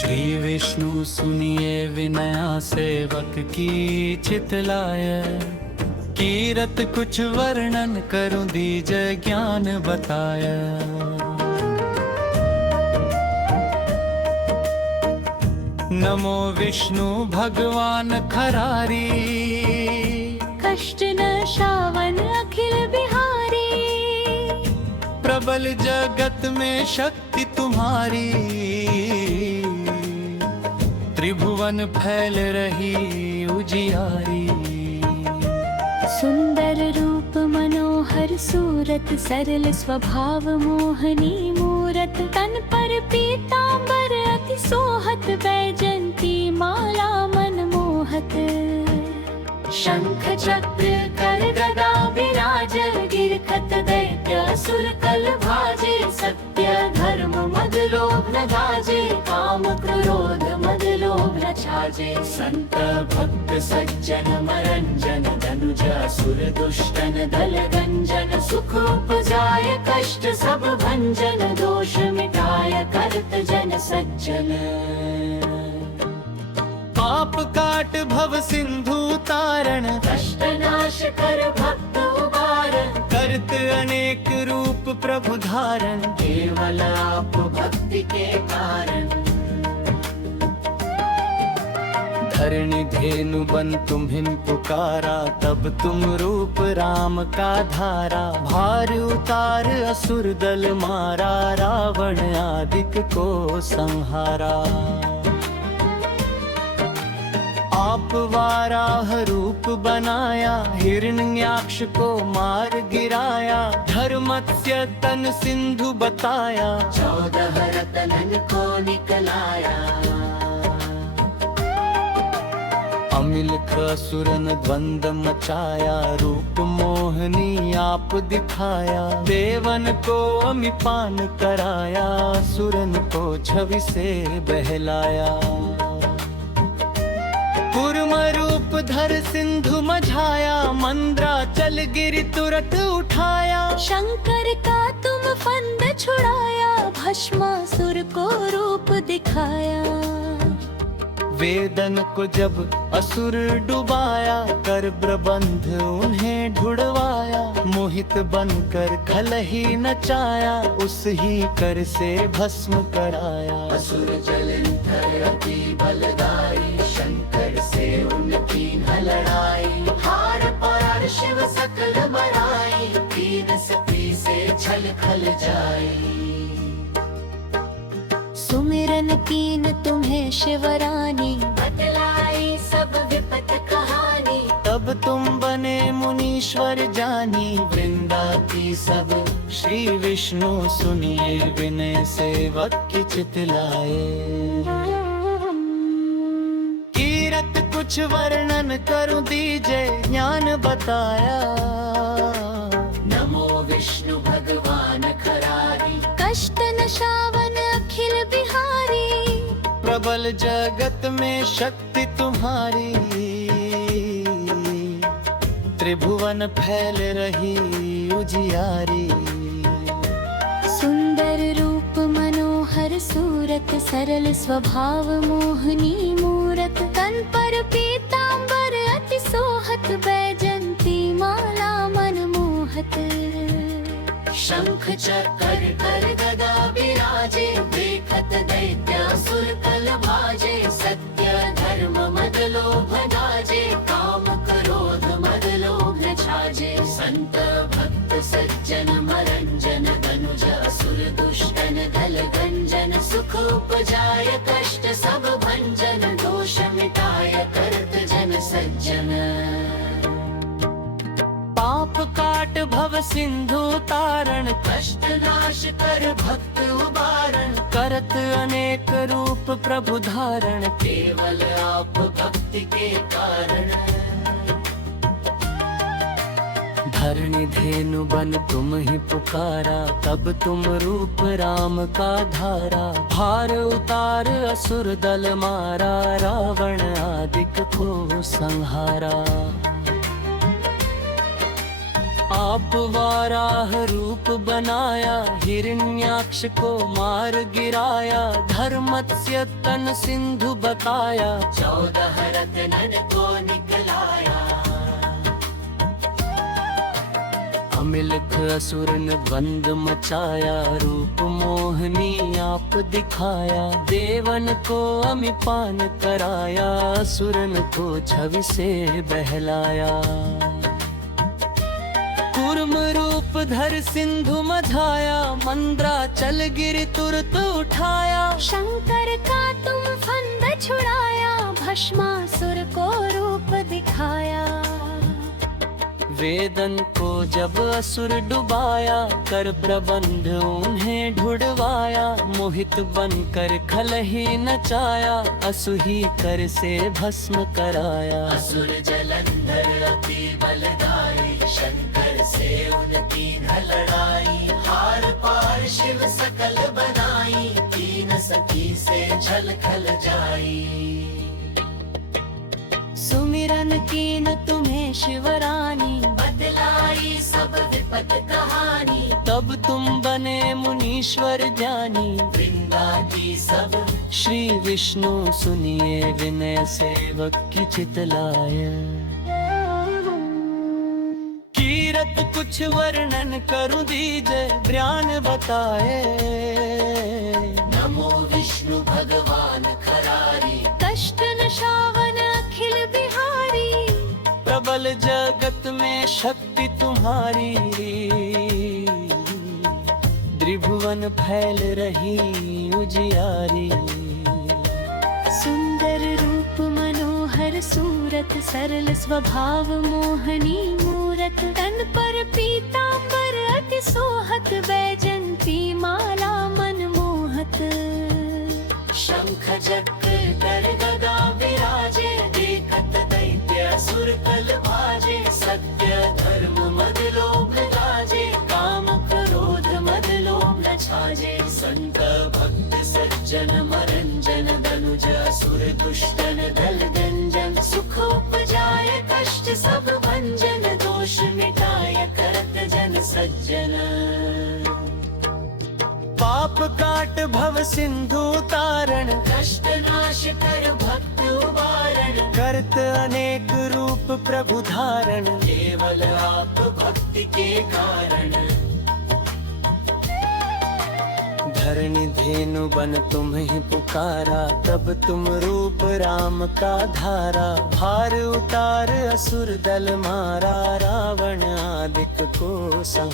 श्री विष्णु सुनिए विनया सेवक की चितलाय। कीरत कुछ वर्णन करूं दीजय ज्ञान बताय। नमो विष्णु भगवान खरारी। कष्ट नशावन अखिल बिहारी। प्रबल जगत में शक्ति तुम्हारी। त्रिभुवन फैल रही उजियारी। सुंदर रूप मनोहर सूरत सरल स्वभाव मोहनी मूरत। तन पर पीतांबर अति सोहत वैजंती माला मनमोहत। शंख चक्र कर गदा विराज गिरखत दैत्य असुर कल भाजे। सत्य धर्म मद लोभ न गाजे। काम क्रोध मद लोभ न छाजे। संत भक्त सज्जन मरंजन धनुज असुर दुष्टन दल गंजन। सुख उपजाय कष्ट सब भंजन। दोष मिटाय करत जन सज्जन। पाप काट भव सिंधु तारण। कष्ट नाश कर भक्त उबारण। करत अनेक रूप प्रभु धारण। केवल आप भक्ति के कारण। धरणी धेनु बन तुम्हिन पुकारा। तब तुम रूप राम का धारा। भार उतार असुर दल मारा। रावण आदिक को संहारा। आप वाराह रूप बनाया। हिरण्याक्ष को मार गिराया। धर्मत्स्य तन सिंधु बताया। 14 रतनन को निकलाया। अमिल्ख असुरन द्वंद मचाया। रूप मोहनी आप दिखाया। देवन को अमिपान कराया। असुरन को छवि से बहलाया। कूर्म रूप धर सिंधु मझाया। मंद्राचल गिरि तुरत उठाया। शंकर का तुम फंद छुड़ाया। भस्मासुर को रूप दिखाया। वेदन को जब असुर डुबाया। कर प्रबंध उन्हें ढुड़वाया। मोहित बनकर खल ही नचाया। उस ही कर से भस्म कराया। असुर जलंधर अति बलदाई। शंकर से उनकी न लड़ाई। हार पार शिव सकल मराई। तीन सती से छल खल जाई। सुमिरन कीन तुम्हें शिवरानी। बतलाई सब विपत कहानी। तब तुम बने मुनीश्वर जानी। वृंदा की सब श्री विष्णु सुनिए। विनय सेवक की चितलाए। कीरत कुछ वर्णन करूं दीजय ज्ञान बताया। नमो विष्णु भगवान खरारी। कष्ट नशावन अखिल बिहारी। प्रबल जगत में शक्ति तुम्हारी। त्रिभुवन फैल रही उजियारी। सुंदर रूप मनोहर सूरत सरल स्वभाव मोहनी मूरत। तन पर पीतांबर अति सोहत वैजंती माला मनमोहत। शंख चक्र कर गदा विराजे। देखत दैत्य असुर कल भाजे। सत्य धर्म मद लोभ गाजे। काम क्रोध मद लोभ न छाजे। संत भक्त सज्जन मरंजन धनुज असुर दुष्टन दल गंजन। सुख उपजाय कष्ट सब भंजन। दोष मिटाय करत जन सज्जन। पाप काट भव सिंधु तारण। कष्ट नाश कर भक्त उबारण। करत अनेक रूप प्रभु धारण। केवल आप भक्ति के कारण। धरणी धेनु बन तुम ही पुकारा। तब तुम रूप राम का धारा। भार उतार असुर दल मारा। रावण आदिक को संहारा। आप वाराह रूप बनाया, हिरण्याक्ष को मार गिराया, धर्मत्स्य तन सिंधु बताया, 14 रत्नन को निकलाया। अमिलख असुरन बंद मचाया, रूप मोहनी आप दिखाया, देवन को अमिपान कराया, असुरन को छवि से बहलाया। कूर्म रूप धर सिंधु मझाया, मंद्राचल गिर तुरत उठाया, शंकर का तुम फंद छुड़ाया, भस्मासुर को रूप दिखाया। वेदन को जब असुर डुबाया, कर प्रबंध उन्हें ढुड़वाया, मोहित बनकर खल ही नचाया, असुही कर से भस्म कराया। असुर जलंधर अति बलदाई, शंकर से उनकी न लड़ाई, हार पार शिव सकल बनाई, 3 सखी से छल खल जाई। सुमिरन कीन तुम्हें शिवरानी, बदलाई सब विपत कहानी, तब तुम बने मुनीश्वर ज्ञानी, वृंदा की सब श्री विष्णु सुनिए, विनय सेवक की चितलाय। कीरत कुछ वर्णन करूं दीजे, ज्ञान बताए, नमो विष्णु भगवान खरारी, कष्ट नशावन अखिल बिहारी, प्रबल जगत में शक्ति तुम्हारी, त्रिभुवन फैल रही उजियारी। सुंदर रूप मनोहर सूरत, सरल स्वभाव मोहनी मूरत, तन पर पीतांबर अति सोहत, बैजंती माला मनमोहत। शंख चक्र कर गदा विराजे, देखत दैत्य असुर कल भाजे, सत्य धर्म मद लोभ लाजे, काम क्रोध मद लोभ न छाजे, संत भक्त सज्जन मरंजन, दनुज असुर दुष्टन दल गंजन, सुख उपजाय कष्ट सब भंजन, दोष मिटाय करत जन सज्जन। पाप काट भव सिंधु तारण, कष्ट नाश कर भक्त उबारण, करत अनेक रूप प्रभु धारण, केवल आप भक्ति के कारण। धरणी धेनु बन तुम्हें पुकारा, तब तुम रूप राम का धारा, भार उतार असुर दल मारा, रावण आदिक को संग